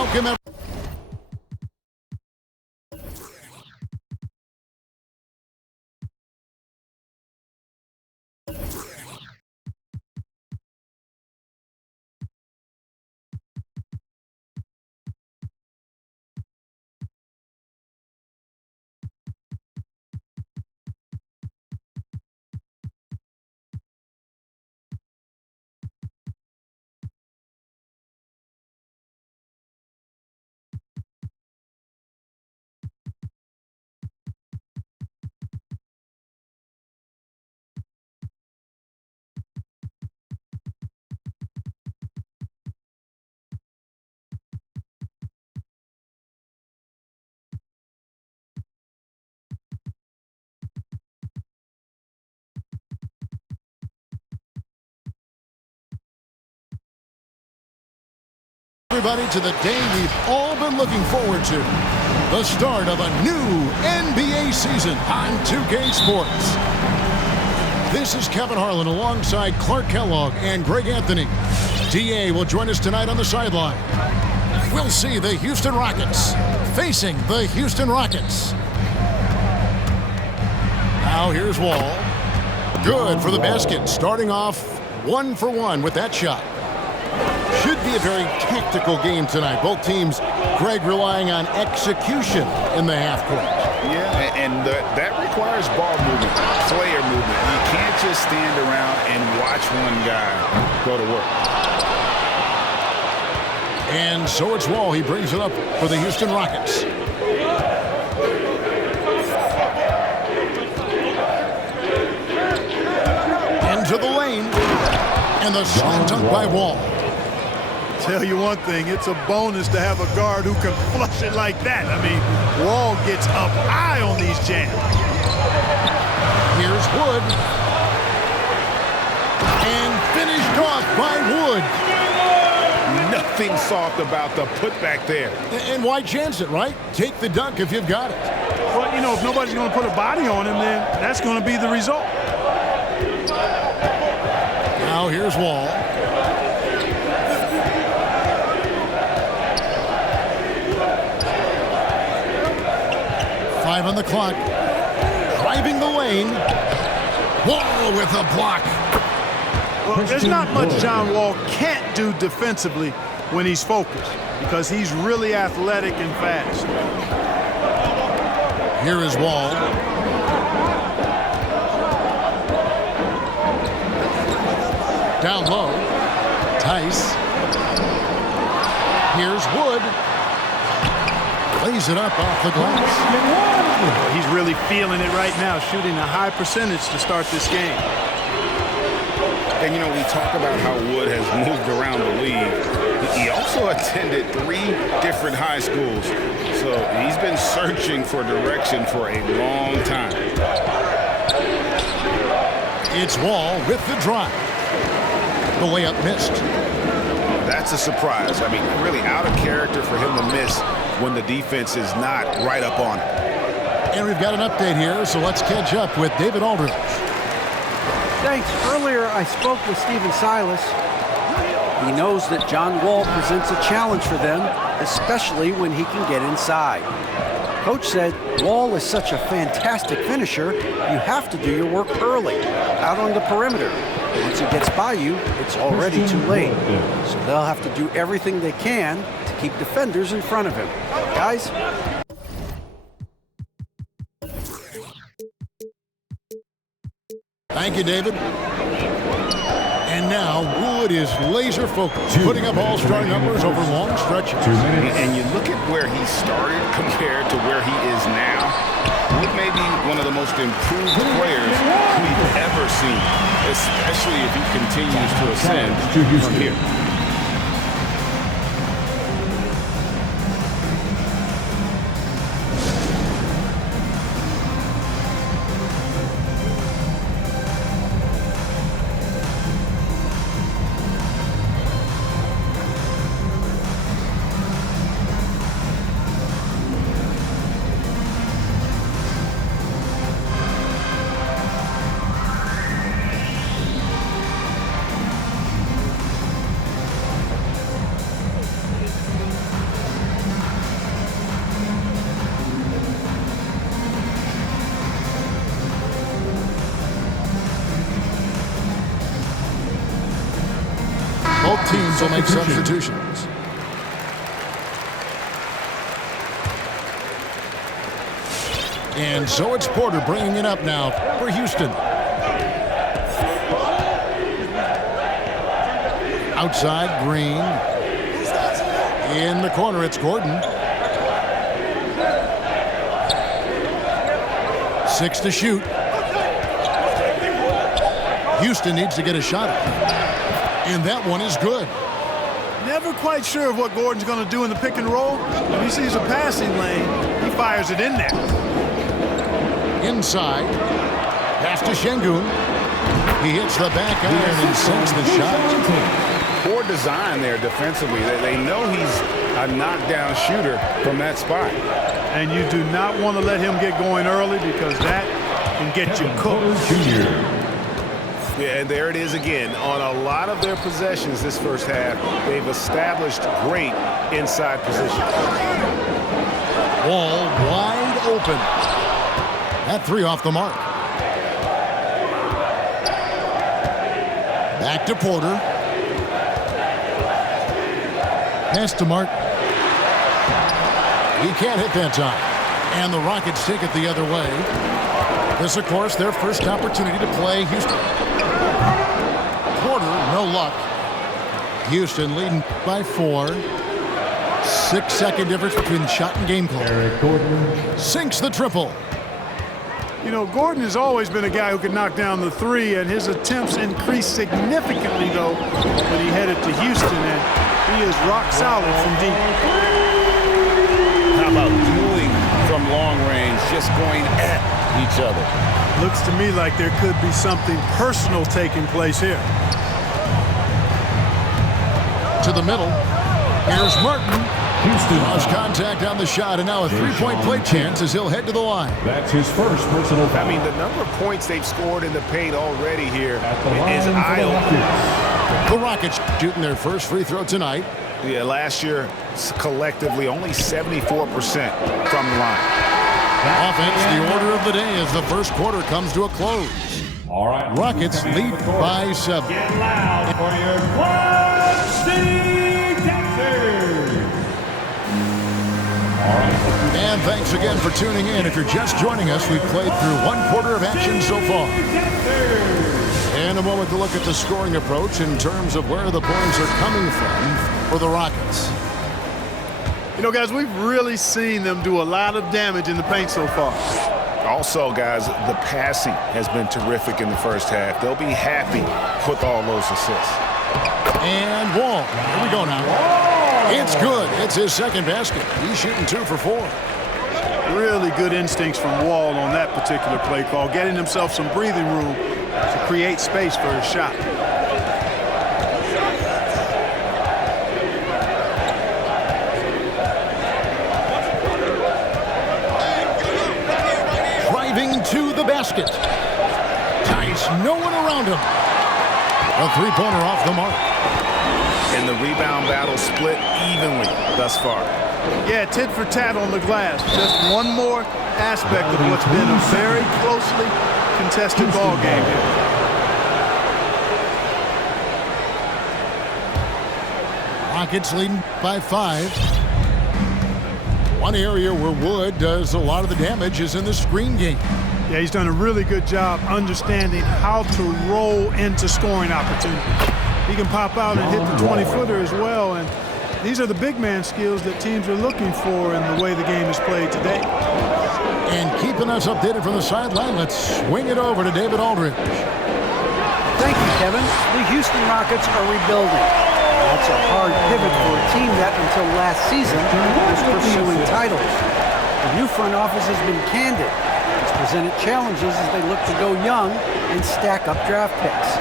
Welcome, everybody, to the day we've all been looking forward to. The start of a new NBA season on 2K Sports. This is Kevin Harlan alongside Clark Kellogg and Greg Anthony. DA will join us tonight on the sideline. We'll see the Houston Rockets facing the Houston Rockets. Now here's Wall. Good for the basket, starting off 1 for 1 with that shot. Should be a very tactical game tonight. Both teams, Greg, relying on execution in the half court. Yeah, and that requires ball movement, player movement. You can't just stand around and watch one guy go to work. And so it's Wall. He brings it up for the Houston Rockets. Into the lane. And the slam dunk by Wall. Tell you one thing, it's a bonus to have a guard who can flush it like that. I mean, Wall gets up high on these jams. Here's Wood. And finished off by Wood. Nothing soft about the putback there. And why chance it, right? Take the dunk if you've got it. Well, you know, if nobody's going to put a body on him, then that's going to be the result. Now here's Wall. Five on the clock. Driving the lane. Wall with a block. Well, there's not much John Wall can't do defensively when he's focused because he's really athletic and fast. Here is Wall. Down low. Tice. Here's Wood. Lays it up off the glass. He's really feeling it right now, shooting a high percentage to start this game. And, you know, we talk about how Wood has moved around the league. He also attended 3 different high schools. So he's been searching for direction for a long time. It's Wall with the drive. The layup missed. That's a surprise. I mean, really out of character for him to miss when the defense is not right up on it. And we've got an update here, so let's catch up with David Aldridge. Thanks. Earlier, I spoke with Stephen Silas. He knows that John Wall presents a challenge for them, especially when he can get inside. Coach said Wall is such a fantastic finisher, you have to do your work early, out on the perimeter. Once he gets by you, it's already too late. So they'll have to do everything they can to keep defenders in front of him. Guys? Thank you, David. And now Wood is laser focused, putting up all-star numbers over long stretches. And you look at where he started compared to where he is now. Wood may be one of the most improved players we've ever seen, especially if he continues to ascend from here. Both teams will make substitutions. And so it's Porter bringing it up now for Houston. Outside, Green. In the corner, it's Gordon. 6 to shoot. Houston needs to get a shot up. And that one is good. Never quite sure of what Gordon's going to do in the pick and roll. When he sees a passing lane, he fires it in there. Inside. Pass to Şengün. He hits the back iron and sinks the shot. Poor design there defensively. They know he's a knockdown shooter from that spot. And you do not want to let him get going early because that can get you cooked. Yeah, and there it is again. On a lot of their possessions this first half, they've established great inside position. Wall wide open. That 3 off the mark. Back to Porter. Pass to Mark. He can't hit that time. And the Rockets take it the other way. This, of course, their first opportunity to play Houston. Porter, no luck. Houston leading by 4. 6-second difference between the shot and game clock. Sinks the triple. You know, Gordon has always been a guy who could knock down the 3, and his attempts increased significantly, though, when he headed to Houston, and he is rock solid from deep. How about dueling from long range, just going at each other? Looks to me like there could be something personal taking place here. To the middle. Here's Martin. Houston lost contact on the shot, and now a three-point play chance as he'll head to the line. That's his first personal foul. I mean, the number of points they've scored in the paint already here is line eye-opening. The Rockets shooting their first free throw tonight. Yeah, last year, collectively, only 74% from the line. Offense, the order of the day as the first quarter comes to a close. All right. Rockets lead by 7. Get loud for your Quad City Dancers. All right. And thanks again for tuning in. If you're just joining us, we've played through 1 quarter of action so far. And a moment to look at the scoring approach in terms of where the points are coming from for the Rockets. You know, guys, we've really seen them do a lot of damage in the paint so far. Also, guys, the passing has been terrific in the first half. They'll be happy with all those assists. And Wall. Here we go now. It's good. It's his second basket. He's shooting 2 for 4. Really good instincts from Wall on that particular play call, getting himself some breathing room to create space for his shot. Driving to the basket. Tice, no one around him. A three-pointer off the mark. And the rebound battle split evenly thus far. Yeah, tit for tat on the glass. Just one more aspect of what's been a very closely contested ball game here. Rockets leading by 5. One area where Wood does a lot of the damage is in the screen game. Yeah, he's done a really good job understanding how to roll into scoring opportunities. He can pop out and hit the 20-footer as well, and these are the big man skills that teams are looking for in the way the game is played today. And keeping us updated from the sideline, let's swing it over to David Aldridge. Thank you, Kevin. The Houston Rockets are rebuilding. That's a hard pivot for a team that, until last season, was pursuing titles. The new front office has been candid. It's presented challenges as they look to go young and stack up draft picks.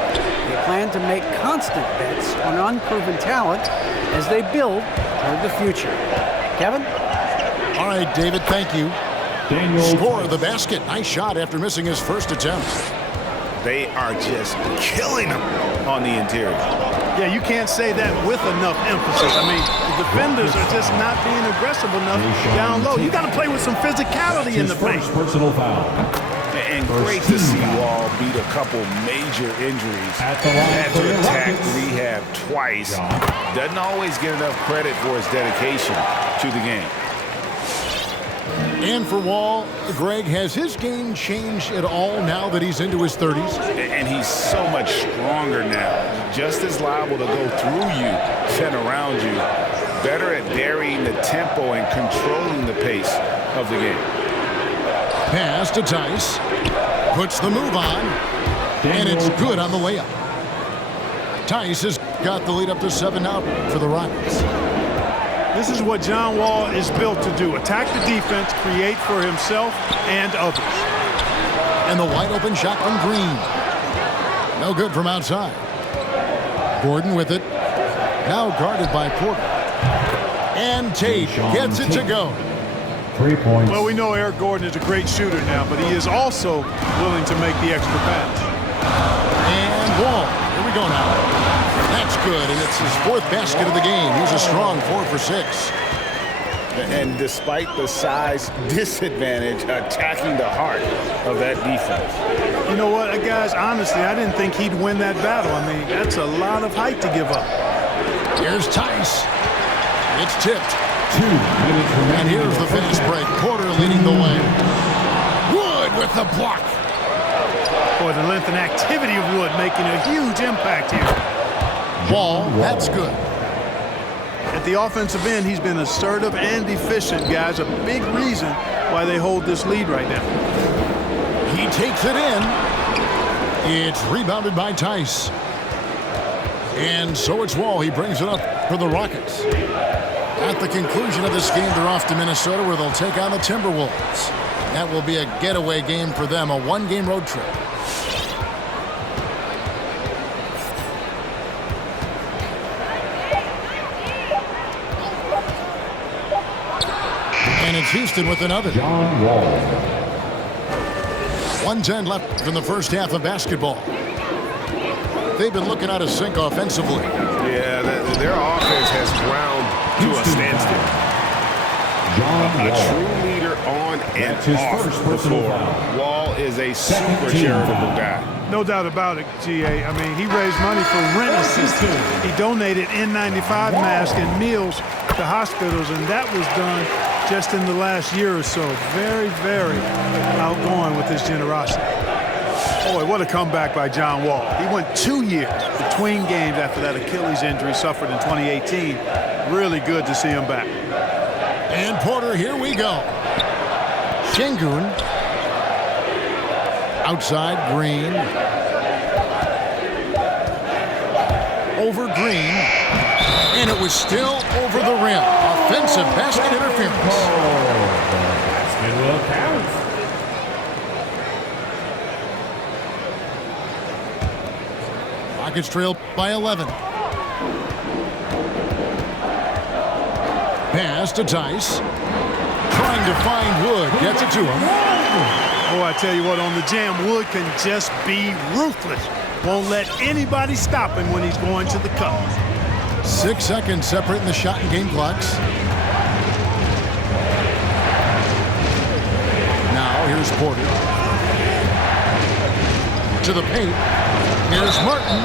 They plan to make constant bets on unproven talent as they build toward the future. Kevin? All right, David, thank you. Daniel Score the basket. Nice shot after missing his first attempt. They are just killing them on the interior. Yeah, you can't say that with enough emphasis. I mean, the defenders are just not being aggressive enough down low. You got to play with some physicality in the paint. Personal foul. And great to see Wall beat a couple major injuries. Had to attack rehab rehab twice. Doesn't always get enough credit for his dedication to the game. And for Wall, Greg, has his game changed at all now that he's into his 30s? And he's so much stronger now. Just as liable to go through you than around you. Better at varying the tempo and controlling the pace of the game. Pass to Tice. Puts the move on. And it's good on the layup. Tice has got the lead up to 7 now for the Rockets. This is what John Wall is built to do. Attack the defense, create for himself and others. And the wide open shot from Green. No good from outside. Gordon with it. Now guarded by Porter. And Tate gets it to go. 3 points. Well, we know Eric Gordon is a great shooter now, but he is also willing to make the extra pass. And Wall. Here we go now. That's good, and it's his 4th basket of the game. He's a strong 4 for 6. And despite the size disadvantage, attacking the heart of that defense. You know what, guys, honestly, I didn't think he'd win that battle. I mean, that's a lot of height to give up. Here's Tice. It's tipped. 2 minutes remaining. And here's the fast break. Porter leading the way. Wood with the block. Boy, the length and activity of Wood making a huge impact here. Wall, that's good. At the offensive end, he's been assertive and efficient, guys. A big reason why they hold this lead right now. He takes it in. It's rebounded by Tice. And so it's Wall. He brings it up for the Rockets. At the conclusion of this game, they're off to Minnesota where they'll take on the Timberwolves. That will be a getaway game for them, a 1-game road trip. And it's Houston with another. John Wall. 1:10 left in the first half of basketball. They've been looking out of sync offensively. Yeah, their offense has ground to a standstill. A true leader on and off the floor. Wall is a super charitable guy. No doubt about it, GA. I mean, he raised money for rent assistance. He donated N95 masks and meals to hospitals, and that was done just in the last year or so. Very, very outgoing with his generosity. Boy, what a comeback by John Wall. He went 2 years between games after that Achilles injury suffered in 2018. Really good to see him back. And Porter, here we go. Şengün. Outside, Green. Over Green. And it was still over the rim. Offensive basket interference. Basket will count. Rockets trail by 11. Pass to Tice. Trying to find Wood. Gets it to him. Oh, I tell you what, on the jam, Wood can just be ruthless. Won't let anybody stop him when he's going to the cup. 6 seconds separating the shot and game clocks. Now here's Porter. To the paint. Here's Martin.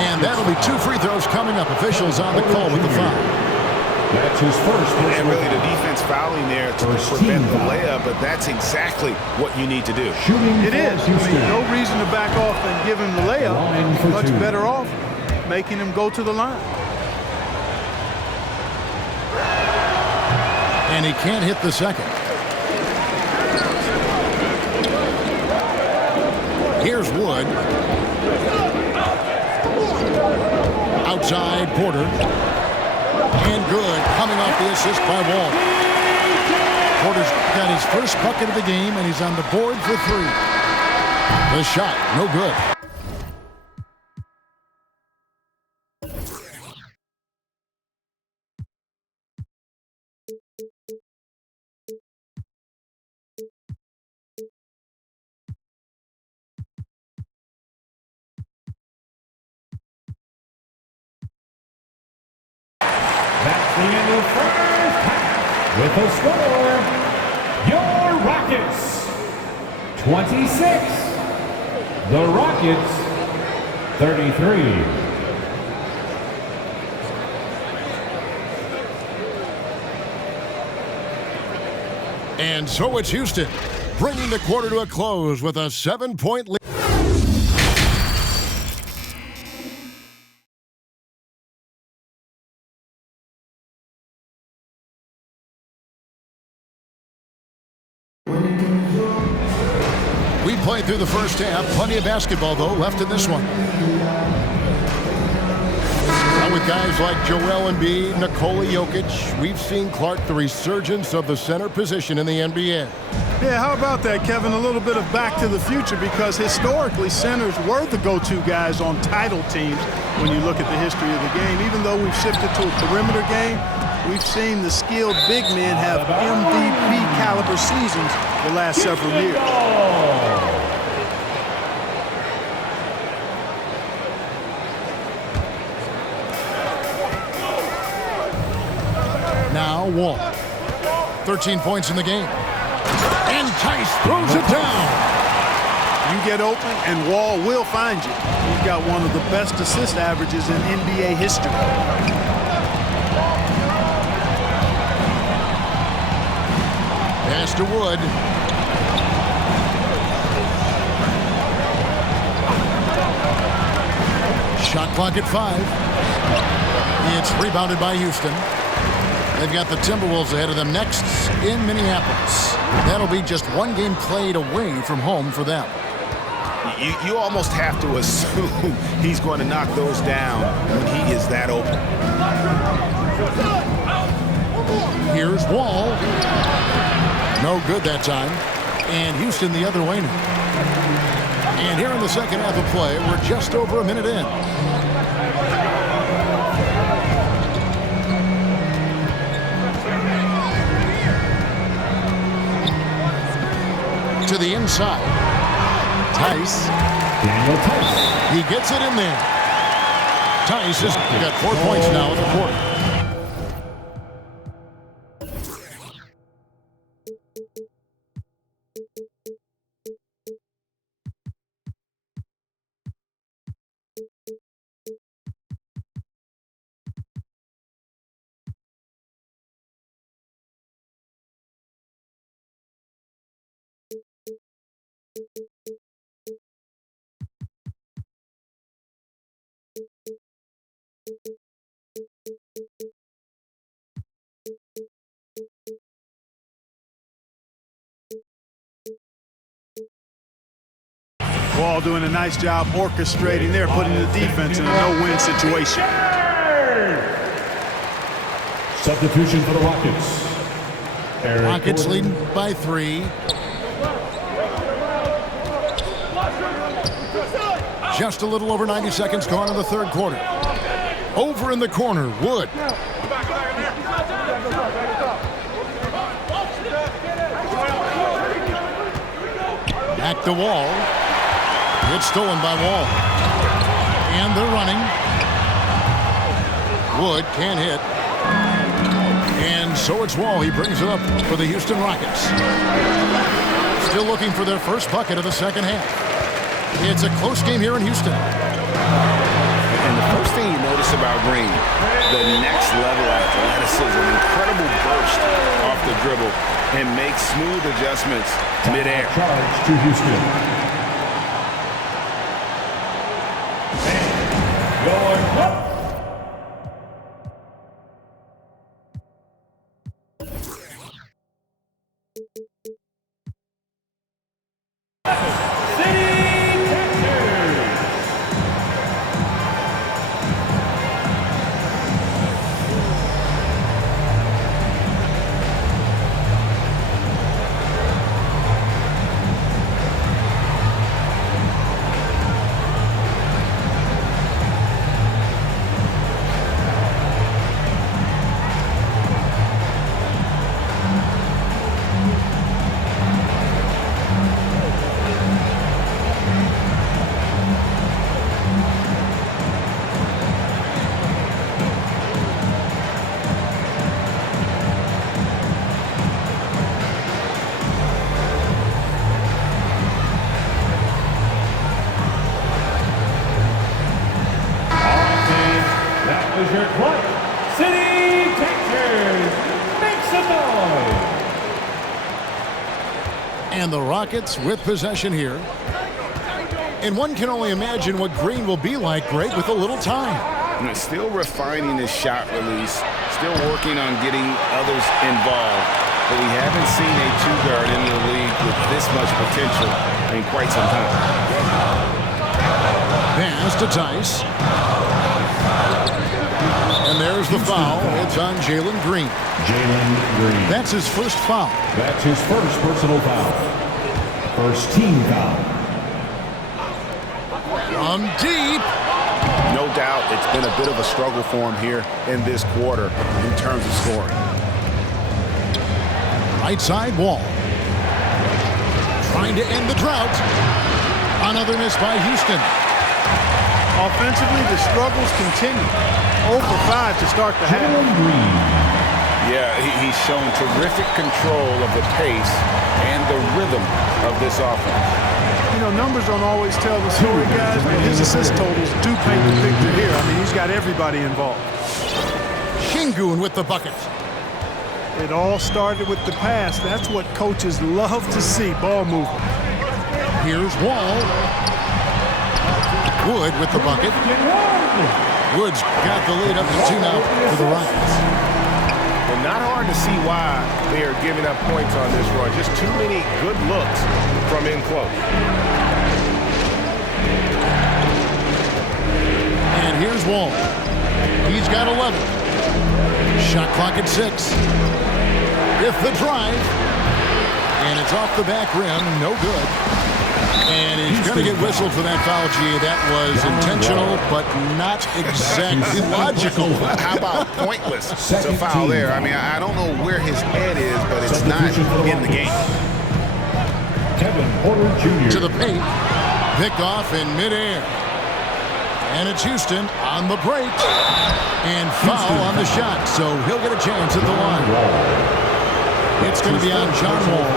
And that'll be 2 free throws coming up. Officials on the call with the foul. That's his first. And really the defense fouling there to prevent the layup, but that's exactly what you need to do. It is. I mean, no reason to back off and give him the layup. Much better off making him go to the line. And he can't hit the second. Here's Wood. Outside, Porter. And good, coming off the assist by Wall. Porter's got his first bucket of the game, and he's on the board for 3. The shot, no good. That's the end of first half. With the score, your Rockets 26. The Rockets 33. And so it's Houston, bringing the quarter to a close with a 7-point lead. We played through the first half. Plenty of basketball, though, left in this one. Now with guys like Joel Embiid, Nikola Jokic, we've seen, Clark, the resurgence of the center position in the NBA. Yeah, how about that, Kevin? A little bit of back to the future, because historically centers were the go-to guys on title teams when you look at the history of the game. Even though we've shifted to a perimeter game, we've seen the skilled big men have MVP caliber seasons the last several years. Now Wall. 13 points in the game. And Tice throws it down. You get open and Wall will find you. He's got one of the best assist averages in NBA history. Pass to Wood. Shot clock at 5. It's rebounded by Houston. They've got the Timberwolves ahead of them next in Minneapolis. That'll be just one game played away from home for them. You almost have to assume he's going to knock those down when he is that open. Here's Wall. No good that time. And Houston the other way now. And here in the second half of play, we're just over a minute in. To the inside. Tice. Daniel Tice. He gets it in there. Tice has got 4 points now in the quarter. Wall doing a nice job orchestrating there, putting the defense in a no-win situation. Substitution for the Rockets. Eric Rockets Gordon. leading by 3. Just a little over 90 seconds gone in the third quarter. Over in the corner, Wood. Back to Wall. It's stolen by Wall. And they're running. Wood can't hit. And so it's Wall. He brings it up for the Houston Rockets. Still looking for their first bucket of the second half. It's a close game here in Houston. And the first thing you notice about Green, the next level athleticism, incredible burst off the dribble, and makes smooth adjustments midair. Charge to Houston. And your up. Your Clark City Texans, make some noise. And the Rockets with possession here. And one can only imagine what Green will be like, Greg, with a little time. And still refining his shot release, still working on getting others involved. But we haven't seen a two-guard in the league with this much potential in quite some time. Pass to Tice. And there's the foul. It's on Jalen Green. Jalen Green. That's his first foul. That's his first personal foul. First team foul. From deep. No doubt it's been a bit of a struggle for him here in this quarter in terms of scoring. Right side Wall. Trying to end the drought. Another miss by Houston. Offensively, the struggles continue. 0 for 5 to start the half. Jalen Green. Yeah, he's shown terrific control of the pace and the rhythm of this offense. You know, numbers don't always tell the story, guys, but his assist totals do paint the picture here. I mean, he's got everybody involved. Şengün with the bucket. It all started with the pass. That's what coaches love to see, ball movement. Here's Wall. Wood with the bucket. Wood's got the lead up to 2 now for the Rockets. Well, not hard to see why they are giving up points on this run. Just too many good looks from in close. And here's Wall. He's got 11. Shot clock at 6. With the drive. And it's off the back rim. No good. And he's going to get whistled for that foul, G. That was intentional, but not exactly logical. How about pointless? It's a foul there. I mean, I don't know where his head is, but it's not in the game. Kevin Porter Jr. To the paint. Picked off in midair. And it's Houston on the break. And foul on the shot, so he'll get a chance at the line. It's going to be on John Wall.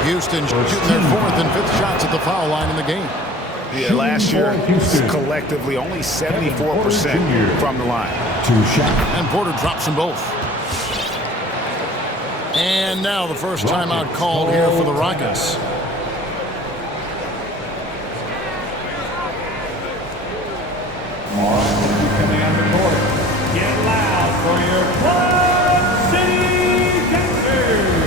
Houston shooting their 4th and 5th shots at the foul line in the game. Yeah, last year, collectively, only 74% from the line. 2 shots. And Porter drops them both. And now the first timeout called here for the Rockets. Coming on the court. Get loud for your Club City Captors.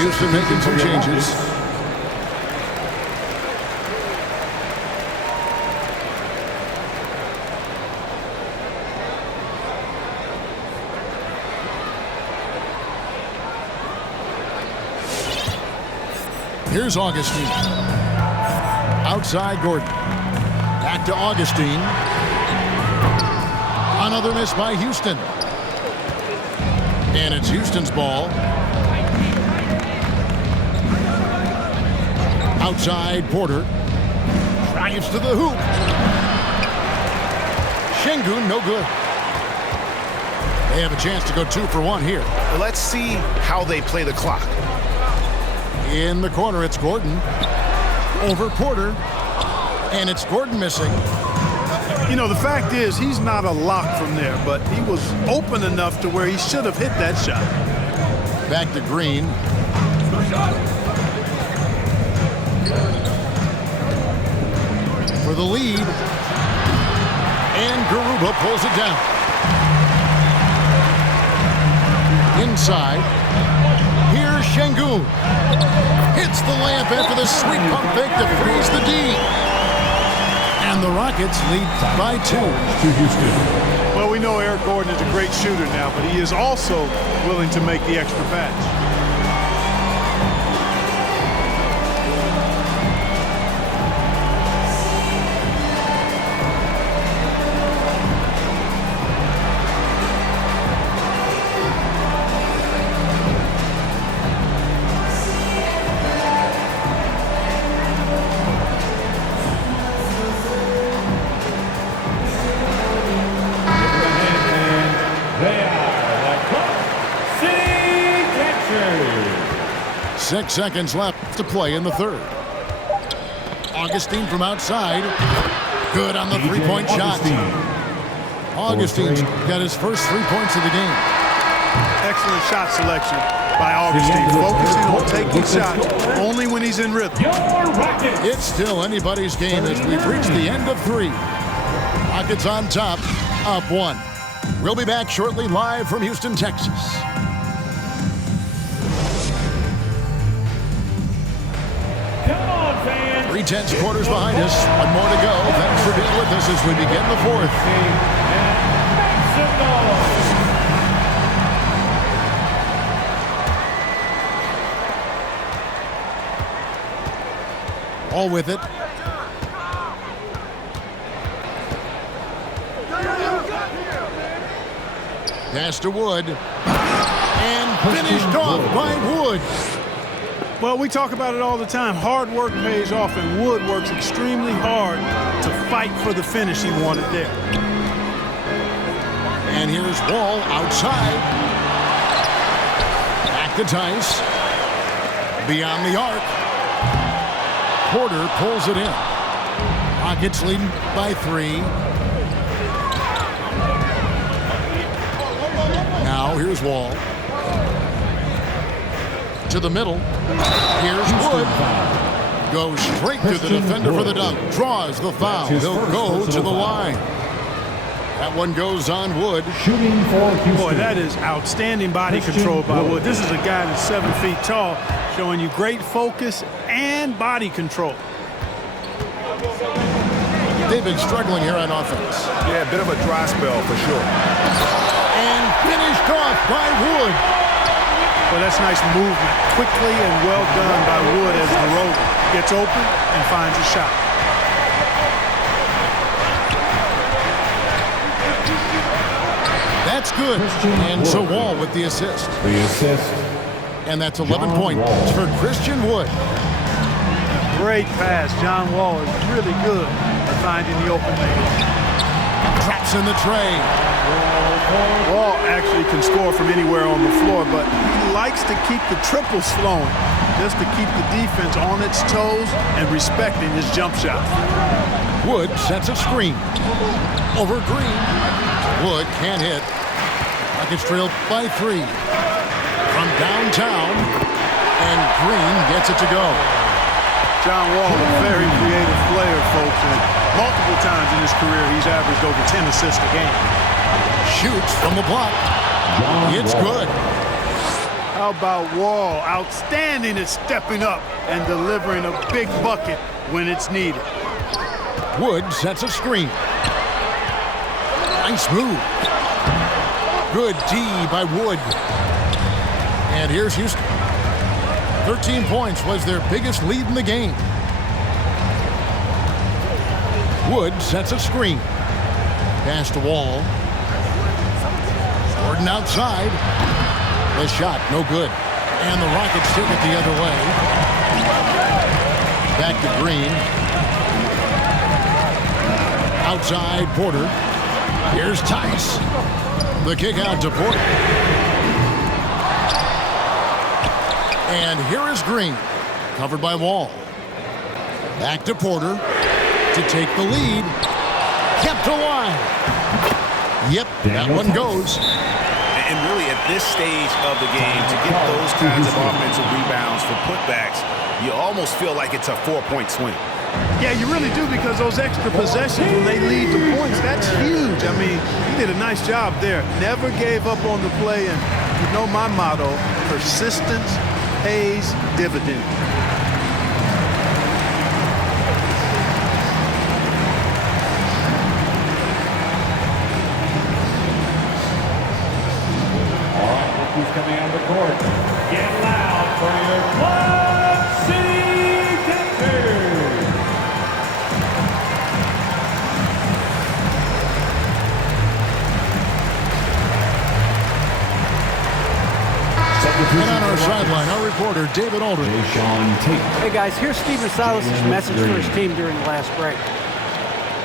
Houston making some changes. Here's Augustine. Outside Gordon. Back to Augustine. Another miss by Houston. And it's Houston's ball. Outside Porter. Drives to the hoop. Şengün, no good. They have a chance to go 2 for 1 here. Let's see how they play the clock. In the corner, it's Gordon. Over Porter. And it's Gordon missing. You know, the fact is, he's not a lock from there, but he was open enough to where he should have hit that shot. Back to Green. For the lead. And Garuba pulls it down. Inside. Here's Şengün. Hits the layup after the sweet pump fake to freeze the D. And the Rockets lead by 2. To Houston. Well, we know Eric Gordon is a great shooter now, but he is also willing to make the extra pass. They are the Club City Captors. 6 seconds left to play in the third. Augustine from outside. Good on the three-point shot. Augustine's got his first 3 points of the game. Excellent shot selection by Augustine. Focusing on taking shots only when he's in rhythm. It's still anybody's game as we've reached the end of 3. Rockets on top, up 1. We'll be back shortly live from Houston, Texas. Come on, fans. 3/10 quarters behind us. 1 more to go. Thanks for being with us as we begin the 4th. Make some noise. All with it. Pass to Wood. And finished off by Wood. Well, we talk about it all the time. Hard work pays off, and Wood works extremely hard to fight for the finish he wanted there. And here's Wall outside. Back to Tice. Beyond the arc. Porter pulls it in. Rockets leading by 3. Now here's Wall. To the middle. Here's Wood. Goes straight to the defender for the dunk. Draws the foul. He'll go to the line. That one goes on Wood. Shooting for Houston. Boy, that is outstanding body control by Wood. This is a guy that's 7 feet tall, showing you great focus and body control. They've been struggling here on offense. Yeah, a bit of a dry spell for sure. And finished off by Wood. Well, that's nice movement. Quickly and well done by Wood as the rover gets open and finds a shot. That's good. And so Wall with the assist. The assist. And that's 11 points for Christian Wood. Great pass. John Wall is really good at finding the open man. Traps in the tray. Wall actually can score from anywhere on the floor, but he likes to keep the triples flowing just to keep the defense on its toes and respecting his jump shot. Wood sets a screen. Over Green. Wood can't hit. Rockets trailed by 3. From downtown. And Green gets it to go. John Wall, a very creative player, folks, and multiple times in his career he's averaged over 10 assists a game. Shoots from the block. It's good. How about Wall? Outstanding at stepping up and delivering a big bucket when it's needed. Wood sets a screen. Nice move. Good D by Wood. And here's Houston. 13 points was their biggest lead in the game. Wood sets a screen. Pass to Wall. Gordon outside. The shot, no good. And the Rockets take it the other way. Back to Green. Outside, Porter. Here's Tice. The kick out to Porter. And here is Green. Covered by Wall. Back to Porter to take the lead. Kept alive. Yep, that one goes. And really, at this stage of the game, to get those kinds of offensive rebounds for putbacks, you almost feel like it's a 4-point swing. Yeah, you really do, because those extra possessions, when they lead to points, that's huge. I mean, he did a nice job there. Never gave up on the play, and you know my motto, persistence pays dividends. Who's coming out of the court? Get loud for your Club City Denver. And on our sideline, our reporter, David Aldridge. Hey guys, here's Stephen Silas' message for his team during the last break.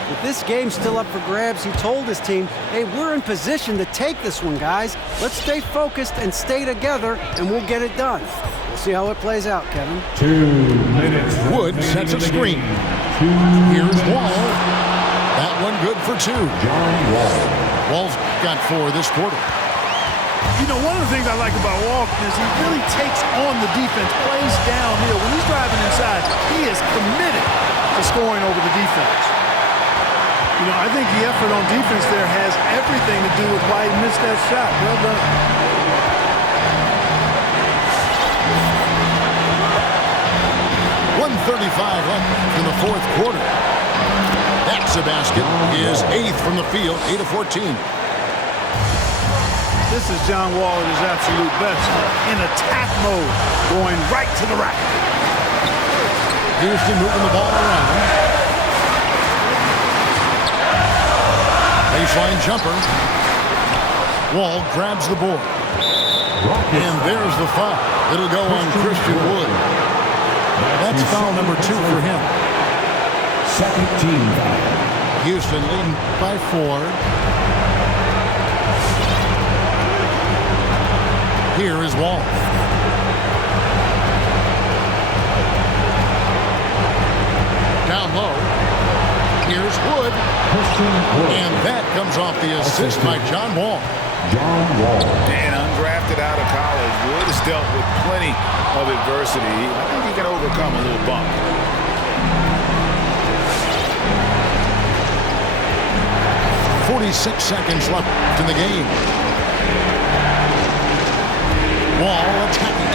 With this game still up for grabs, he told his team, hey, we're in position to take this one, guys. Let's stay focused and stay together, and we'll get it done. See how it plays out, Kevin. 2 minutes. Wood sets a screen. Here's Wall. That one good for 2. John Wall. Wall's got 4 this quarter. You know, one of the things I like about Walton is he really takes on the defense, plays downhill. When he's driving inside, he is committed to scoring over the defense. You know, I think the effort on defense there has everything to do with why he missed that shot. Well done. 1:35 left in the 4th quarter. That's a basket. His 8th from the field, 8 of 14. This is John Wall at his absolute best. In attack mode, going right to the rack. Houston moving the ball around. Baseline jumper. Wall grabs the board. And there's the foul. It'll go on Christian Wood. That's foul number 2 for him. Second team foul. Houston leading by 4. Here is Wall. Down low. Here's Wood. And that comes off the assist by John Wall. John Wall. And undrafted out of college, Wood has dealt with plenty of adversity. I think he can overcome a little bump. .46 seconds left in the game. Wall attacking.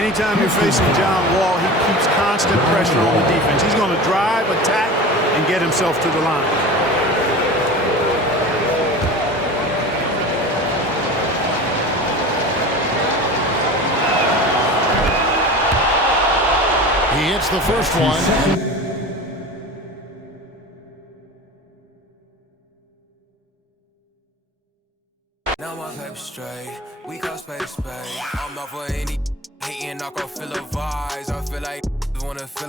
Anytime you're facing John Wall, he keeps constant pressure on the defense. He's going to drive, attack, and get himself to the line. He hits the first one. Now my paper straight, we call space. I'm not for any hating, not gonna feel a vibes. I feel like wanna feel like